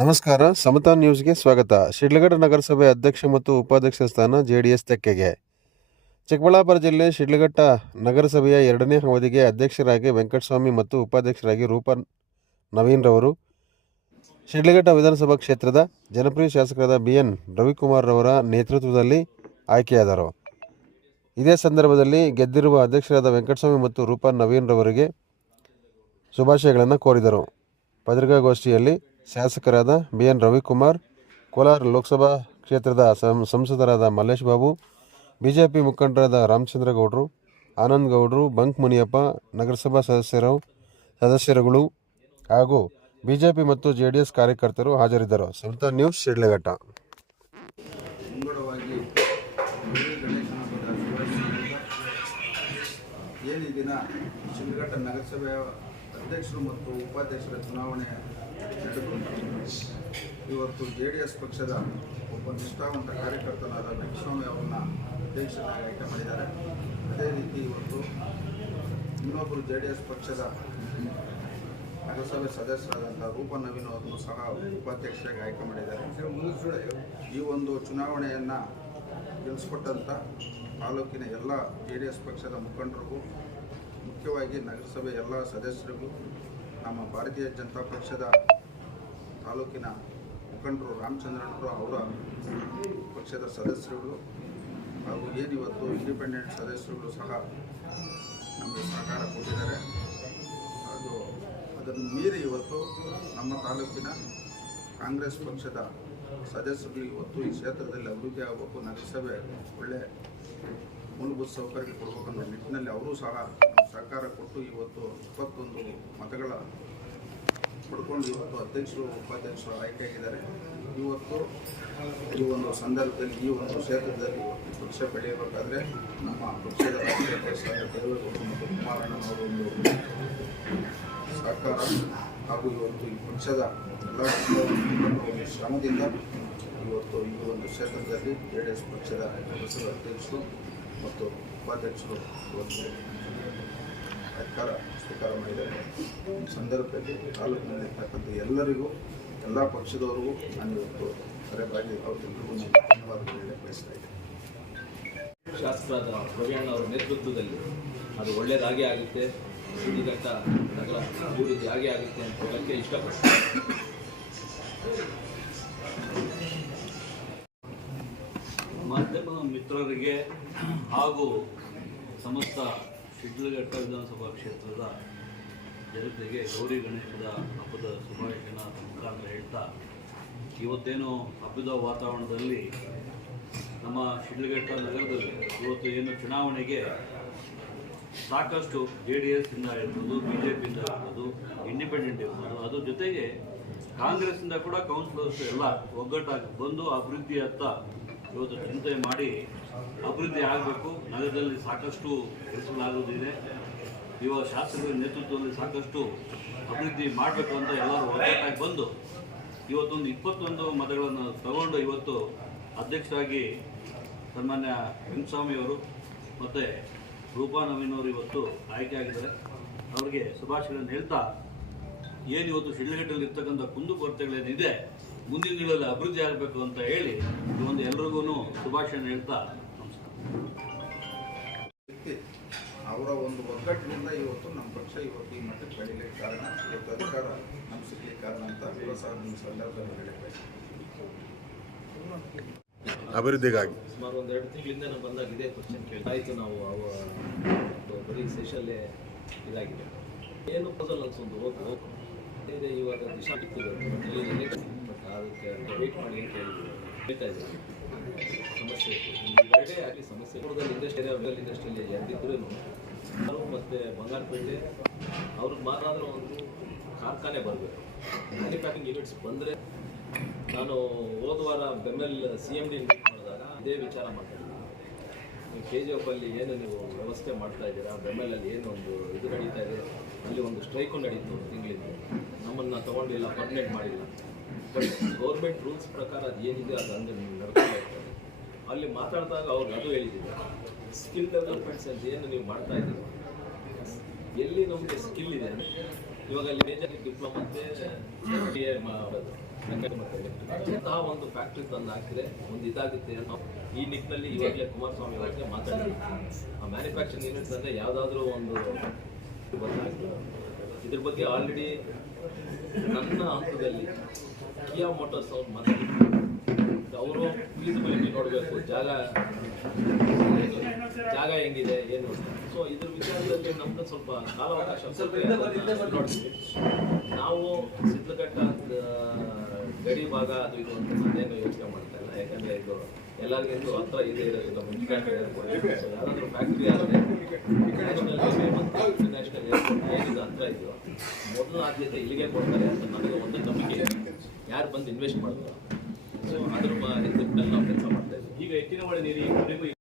ನಮಸ್ಕಾರ. ಸಮತಾ ನ್ಯೂಸ್ಗೆ ಸ್ವಾಗತ. ಶಿಡ್ಲಘಟ್ಟ ನಗರಸಭೆ ಅಧ್ಯಕ್ಷ ಮತ್ತು ಉಪಾಧ್ಯಕ್ಷ ಸ್ಥಾನ ಜೆಡಿಎಸ್ ತೆಕ್ಕೆಗೆ. ಚಿಕ್ಕಬಳ್ಳಾಪುರ ಜಿಲ್ಲೆ ಶಿಡ್ಲಘಟ್ಟ ನಗರಸಭೆಯ 2ನೇ ಅವಧಿಗೆ ಅಧ್ಯಕ್ಷರಾಗಿ ವೆಂಕಟಸ್ವಾಮಿ ಮತ್ತು ಉಪಾಧ್ಯಕ್ಷರಾಗಿ ರೂಪಾ ನವೀನ್ ರವರು ಶಿಡ್ಲಘಟ್ಟ ವಿಧಾನಸಭಾ ಕ್ಷೇತ್ರದ ಜನಪ್ರಿಯ ಶಾಸಕರಾದ BN ರವಿಕುಮಾರ್ ರವರ ನೇತೃತ್ವದಲ್ಲಿ ಆಯ್ಕೆಯಾದರು. ಇದೇ ಸಂದರ್ಭದಲ್ಲಿ ಗೆದ್ದಿರುವ ಅಧ್ಯಕ್ಷರಾದ ವೆಂಕಟಸ್ವಾಮಿ ಮತ್ತು ರೂಪಾ ನವೀನ್ ರವರಿಗೆ ಶುಭಾಶಯಗಳನ್ನು ಕೋರಿದರು. ಪತ್ರಿಕಾಗೋಷ್ಠಿಯಲ್ಲಿ ಶಾಸಕರಾದ BN ರವಿಕುಮಾರ್, ಕೋಲಾರ ಲೋಕಸಭಾ ಕ್ಷೇತ್ರದ ಸಂಸದರಾದ ಮಲ್ಲೇಶ್ ಬಾಬು, ಬಿಜೆಪಿ ಮುಖಂಡರಾದ ರಾಮಚಂದ್ರ ಗೌಡರು, ಆನಂದ್ ಗೌಡರು, ಬಂಕ್ ಮುನಿಯಪ್ಪ, ನಗರಸಭಾ ಸದಸ್ಯರುಗಳು ಹಾಗೂ ಬಿಜೆಪಿ ಮತ್ತು JDS ಕಾರ್ಯಕರ್ತರು ಹಾಜರಿದ್ದರು. ಸಮತಾ ನ್ಯೂಸ್, ಶಿಡ್ಲಘಟ್ಟ. ಏನು ದಿನ ಶಿಡ್ಲಘಟ್ಟ ನಗರಸಭೆಯ ಅಧ್ಯಕ್ಷರು ಮತ್ತು ಉಪಾಧ್ಯಕ್ಷರ ಚುನಾವಣೆ ನಡೆದು ಇವತ್ತು JDS ಪಕ್ಷದ ಒಬ್ಬ ನಿಷ್ಠಾವಂತ ಕಾರ್ಯಕರ್ತನಾದ ವೆಂಕಟಸ್ವಾಮಿ ಅವರನ್ನ ಅಧ್ಯಕ್ಷರಾಗಿ ಆಯ್ಕೆ ಮಾಡಿದ್ದಾರೆ. ಅದೇ ರೀತಿ ಇವತ್ತು ಇನ್ನೊಬ್ಬರು JDS ಪಕ್ಷದ ನಗರಸಭೆ ಸದಸ್ಯರಾದಂಥ ರೂಪಾ ನವೀನ್ ಅವರನ್ನು ಸಹ ಉಪಾಧ್ಯಕ್ಷರಾಗಿ ಆಯ್ಕೆ ಮಾಡಿದ್ದಾರೆ. ಈ ಒಂದು ಚುನಾವಣೆಯನ್ನು ಗೆಲ್ಲಿಸ್ಕೊಟ್ಟಂಥ ತಾಲೂಕಿನ ಎಲ್ಲ JDS ಪಕ್ಷದ ಮುಖಂಡರಿಗೂ, ಮುಖ್ಯವಾಗಿ ನಗರಸಭೆ ಎಲ್ಲ ಸದಸ್ಯರಿಗೂ, ನಮ್ಮ ಭಾರತೀಯ ಜನತಾ ಪಕ್ಷದ ತಾಲೂಕಿನ ಮುಖಂಡರು ರಾಮಚಂದ್ರನವರು ಅವರ ಪಕ್ಷದ ಸದಸ್ಯರುಗಳು ಹಾಗೂ ಏನಿವತ್ತು ಇಂಡಿಪೆಂಡೆಂಟ್ ಸದಸ್ಯರುಗಳು ಸಹ ನಮಗೆ ಸಹಕಾರ ಕೊಟ್ಟಿದ್ದಾರೆ. ಅದನ್ನು ಮೀರಿ ಇವತ್ತು ನಮ್ಮ ತಾಲೂಕಿನ ಕಾಂಗ್ರೆಸ್ ಪಕ್ಷದ ಸದಸ್ಯರು ಇವತ್ತು ಈ ಕ್ಷೇತ್ರದಲ್ಲಿ ಅಭಿವೃದ್ಧಿ ಆಗಬೇಕು, ನಗರಸಭೆ ಒಳ್ಳೆ ಮೂಲಭೂತ ಸೌಕರ್ಯ ಕೊಡಬೇಕನ್ನೋ ನಿಟ್ಟಿನಲ್ಲಿ ಅವರು ಸಹ ಸಹಕಾರ ಕೊಟ್ಟು ಇವತ್ತು 21 ಮತಗಳ ಪಡ್ಕೊಂಡು ಇವತ್ತು ಅಧ್ಯಕ್ಷರು ಉಪಾಧ್ಯಕ್ಷರು ಆಯ್ಕೆಯಾಗಿದ್ದಾರೆ. ಇವತ್ತು ಈ ಒಂದು ಸಂದರ್ಭದಲ್ಲಿ ಈ ಒಂದು ಕ್ಷೇತ್ರದಲ್ಲಿ ಪಕ್ಷ ಬೆಳೆಯಬೇಕಾದ್ರೆ ನಮ್ಮ ಪಕ್ಷದ ರಾಷ್ಟ್ರೀಯ ಅಧ್ಯಕ್ಷರಾದ ದೇವೇಗೌಡರು ಮತ್ತು ಕುಮಾರಣ್ಣನವರ ಒಂದು ಸಹಕಾರ ಹಾಗೂ ಇವತ್ತು ಈ ಪಕ್ಷದ ಎಲ್ಲ ಒಂದು ಶ್ರಮದಿಂದ ಇವತ್ತು ಈ ಒಂದು ಕ್ಷೇತ್ರದಲ್ಲಿ JDS ಪಕ್ಷದ ನಗರಸಭೆ ಅಧ್ಯಕ್ಷರು ಮತ್ತು ಉಪಾಧ್ಯಕ್ಷರು ಇವತ್ತು ಅಧಿಕಾರ ಸ್ವೀಕಾರ ಮಾಡಿದ್ದಾರೆ. ಈ ಸಂದರ್ಭದಲ್ಲಿ ತಾಲೂಕಿನಲ್ಲಿರ್ತಕ್ಕಂಥ ಎಲ್ಲರಿಗೂ, ಎಲ್ಲ ಪಕ್ಷದವರಿಗೂ ನಾನು ಇವತ್ತು ಕರೆಬಾಗಿ ಅವರಿಗೆಲ್ಲರಿಗೂ ನಾನು ಧನ್ಯವಾದಗಳು ಹೇಳಕ್ಕೆ ಬಯಸ್ತಾ ಇದ್ದೇನೆ. ಶಾಸಕರಾದ ರವಿಯಣ್ಣ ಅವರ ನೇತೃತ್ವದಲ್ಲಿ ಅದು ಒಳ್ಳೆಯದಾಗೇ ಆಗುತ್ತೆ, ಶಿಡ್ಲಘಟ್ಟ ನಗರ ಅಭಿವೃದ್ಧಿ ಆಗೇ ಆಗುತ್ತೆ ಅಂತ ಹೇಳೋಕ್ಕೆ ಇಷ್ಟಪಡ್ತೀನಿ. ಮಾಧ್ಯಮ ಮಿತ್ರರಿಗೆ ಹಾಗೂ ಸಮಸ್ತ ಶಿಡ್ಲಘಟ್ಟ ವಿಧಾನಸಭಾ ಕ್ಷೇತ್ರದ ಜನತೆಗೆ ಗೌರಿ ಗಣೇಶದ ಹಬ್ಬದ ಶುಭಾಶಯನ ಮುಖಾಂತರ ಹೇಳ್ತಾ, ಇವತ್ತೇನು ಹಬ್ಬದ ವಾತಾವರಣದಲ್ಲಿ ನಮ್ಮ ಶಿಡ್ಲಘಟ್ಟ ನಗರದಲ್ಲಿ ಇವತ್ತು ಏನು ಚುನಾವಣೆಗೆ ಸಾಕಷ್ಟು JDS ಇಂದ ಇರ್ಬೋದು, BJಪಿಯಿಂದ ಇರ್ಬೋದು, ಇಂಡಿಪೆಂಡೆಂಟ್ ಇರ್ಬೋದು, ಅದ್ರ ಜೊತೆಗೆ ಕಾಂಗ್ರೆಸ್ಸಿಂದ ಕೂಡ ಕೌನ್ಸಿಲರ್ಸ್ ಎಲ್ಲ ಒಗ್ಗಟ್ಟಾಗಿ ಬಂದು ಅಭಿವೃದ್ಧಿಯತ್ತ ಇವತ್ತು ಚಿಂತನೆ ಮಾಡಿ ಅಭಿವೃದ್ಧಿ ಆಗಬೇಕು, ನಗರದಲ್ಲಿ ಸಾಕಷ್ಟು ಕೆಲಸಗಳಾಗೋದಿದೆ, ಇವಾಗ ಶಾಸಕರ ನೇತೃತ್ವದಲ್ಲಿ ಸಾಕಷ್ಟು ಅಭಿವೃದ್ಧಿ ಮಾಡಬೇಕು ಅಂತ ಎಲ್ಲರೂ ಒಗ್ಗಟ್ಟಾಗಿ ಬಂದು ಇವತ್ತೊಂದು 21 ಮತಗಳನ್ನು ತಗೊಂಡು ಇವತ್ತು ಅಧ್ಯಕ್ಷರಾಗಿ ಸನ್ಮಾನ್ಯ ವೆಂಕಟಸ್ವಾಮಿಯವರು ಮತ್ತು ರೂಪಾ ನವೀನ್ ಅವರು ಇವತ್ತು ಆಯ್ಕೆಯಾಗಿದ್ದಾರೆ. ಅವರಿಗೆ ಶುಭಾಶಯಗಳನ್ನು ಹೇಳ್ತಾ, ಏನು ಇವತ್ತು ಶಿಡ್ಲಘಟ್ಟಲ್ಲಿ ಇರ್ತಕ್ಕಂಥ ಕುಂದುಕೊರತೆಗಳೇನಿದೆ ಮುಂದಿನ ದಿನಗಳಲ್ಲಿ ಅಭಿವೃದ್ಧಿ ಆಗಬೇಕು ಅಂತ ಹೇಳಿ ಒಂದು ಎಲ್ರಿಗೂ ಶುಭಾಶಯ ಹೇಳ್ತಾ ಅವರ ಒಂದು ಒಗ್ಗಟ್ಟಿನಿಂದ ಇವತ್ತು ನಮ್ಮ ಪಕ್ಷ ಇವತ್ತು ಈ ಮಟ್ಟಕ್ಕೆ ಬೆಳೀಲಿಕ್ಕೆ ಕಾರಣ, ಇವತ್ತು ಅಧಿಕಾರ ನಮ್ಮ ಸಿಗ್ಲಿಕ್ಕೆ ಕಾರಣ ಅಂತ ಸಹ ನಿಮ್ಮ ಸಂದರ್ಭದಲ್ಲಿ ಹೇಳಬೇಕು. ಅಭಿವೃದ್ಧಿಗಾಗಿ ಸುಮಾರು 1-2 ತಿಂಗಳಿಂದ ನಾವು ಬಂದಾಗ ಇದೇ ಕ್ವಶನ್ ಕೇಳ್ತಾಯಿತ್ತು. ನಾವು ಬರೀ ಸೆಷಲ್ಲೇ ಇದಾಗಿದೆ, ಏನು ಪಜಲ್ ಅನ್ಸೊಂದು ಹೋಗ್ತದೆ. ಇವಾಗ ದಿಶಾ ಬಿಟ್ಟಿದೆ, ಅದಕ್ಕೆ ವೇಟ್ ಮಾಡಿ ಅಂತ ಹೇಳ್ತಾ ಇದ್ದೀವಿ. ಸಮಸ್ಯೆ ಎರಡೇ ಆಗಲಿ ಸಮಸ್ಯೆ ಕೂಡದಲ್ಲಿ ಇಂಡಸ್ಟ್ರಿಯಲ್ಲಿ ಎಂದಿದ್ರೂ ನಾವು ಮತ್ತು ಬಂಗಾರಪೇಟೆ ಅವ್ರಿಗೆ ಮಾತ್ರ ಒಂದು ಕಾರ್ಖಾನೆ ಬರಬೇಕು. ಮ್ಯಾನುಫ್ಯಾಕ್ಚರಿಂಗ್ ಯೂನಿಟ್ಸ್ ಬಂದರೆ, ನಾನು ಹೋದ ವಾರ ಬೆಮ್ಮೆಲ್ CMD ಮೀಟ್ ಮಾಡಿದಾಗ ಇದೇ ವಿಚಾರ ಮಾಡ್ತಾಯಿದ್ದೀನಿ. KGF ಅಲ್ಲಿ ಏನು ನೀವು ವ್ಯವಸ್ಥೆ ಮಾಡ್ತಾ ಇದ್ದೀರಾ, ಬೆಮ್ಮೆಲಲ್ಲಿ ಏನು ಒಂದು ಇದು ನಡೀತಾ ಇದೆ, ಅಲ್ಲಿ ಒಂದು ಸ್ಟ್ರೈಕು ನಡೀತು 1 ತಿಂಗಳಿಂದ, ನಮ್ಮನ್ನು ತೊಗೊಂಡಿಲ್ಲ, ಪರ್ಮನೆಂಟ್ ಮಾಡಿಲ್ಲ. ಬಟ್ ಗೌರ್ಮೆಂಟ್ ರೂಲ್ಸ್ ಪ್ರಕಾರ ಅದು ಏನಿದೆ ಅದು ಹಂಗೆ ನಡ್ಕೊಂಡು ಇರ್ತದೆ. ಅಲ್ಲಿ ಮಾತಾಡಿದಾಗ ಅವ್ರಿಗೆ ಅದು ಹೇಳಿದ್ದೀನಿ, ಸ್ಕಿಲ್ ಡೆವಲಪ್ಮೆಂಟ್ಸ್ ಅಂತ ಏನು ನೀವು ಮಾಡ್ತಾ ಇದ್ದೀವಿ, ಎಲ್ಲಿ ನಮಗೆ ಸ್ಕಿಲ್ ಇದೆ ಇವಾಗ ಅಲ್ಲಿ ಮೇಜರ್ ಡಿಪ್ಲೊಮಾ ಮತ್ತೆ ಅಂತಹ ಒಂದು ಫ್ಯಾಕ್ಟ್ರಿ ತಂದು ಹಾಕಿದ್ರೆ ಒಂದು ಇದಾಗುತ್ತೆ ಅನ್ನೋ ಈ ನಿಟ್ಟಿನಲ್ಲಿ ಇವಾಗಲೇ ಕುಮಾರಸ್ವಾಮಿ ಅವರಿಗೆ ಮಾತಾಡಿದ್ರು. ಆ ಮ್ಯಾನುಫ್ಯಾಕ್ಚರಿಂಗ್ ಯೂನಿಟ್ ಅಂದರೆ ಯಾವುದಾದ್ರೂ ಒಂದು ಗೊತ್ತಾಗ್ತದೆ. ಇದ್ರ ಬಗ್ಗೆ ಆಲ್ರೆಡಿ ನನ್ನ ಹಂತದಲ್ಲಿ ಕಿಯಾ ಮೋಟರ್ಸ್ ಅವ್ರು ಮಾತಾಡಿದ್ರು. ಅವರು ಫೀಸಿಬಿಲಿಟಿ ನೋಡಬೇಕು, ಜಾಗ ಹೆಂಗಿದೆ ಏನು. ಸೊ ಇದ್ರ ವಿಚಾರದಲ್ಲಿ ನಮ್ದು ಸ್ವಲ್ಪ ಕಾಲಾವಕಾಶ ನೋಡ್ತೀವಿ. ನಾವು ಸಿದ್ಧಘಟ್ಟ ಗಡಿ ಭಾಗ ಅದು ಇದು ಅಂತ ನಾನೇನು ಯೋಚನೆ ಮಾಡ್ತಾ ಇಲ್ಲ. ಯಾಕಂದರೆ ಇದು ಎಲ್ಲರಿಗೂ ಹತ್ರ ಇದೆ ಇರೋದು ಮುನ್ಸಿಪಾಲಿಟಿ ಏರ್ಪೋರ್ಟ್. ಸೊ ಯಾರಾದರೂ ಫ್ಯಾಕ್ಟ್ರಿ ಆದರೆ ನ್ಯಾಷನಲ್ ಹೈವೇ ಮತ್ತು ಇಂಟರ್ನ್ಯಾಷನಲ್ ಏರ್ಪೋರ್ಟ್ ಏನಿದೆ ಹತ್ರ ಇದೆಯೋ ಮೊದಲ ಆದ್ಯತೆ ಇಲ್ಲಿಗೆ ಕೊಡ್ತಾರೆ ಅಂತ ನನಗೆ ಒಂದು ನಂಬಿಕೆ ಇದೆ. ಯಾರು ಬಂದು ಇನ್ವೆಸ್ಟ್ ಮಾಡ್ತಾರೆ. ಸೊ ಅದ್ರ ನಿಟ್ಟಿನಲ್ಲಿ ನಾವು ಕೆಲಸ ಮಾಡ್ತಾ ಇದ್ದೀವಿ. ಈಗ ಎತ್ತಿನಹೊಳೆ ನೀರು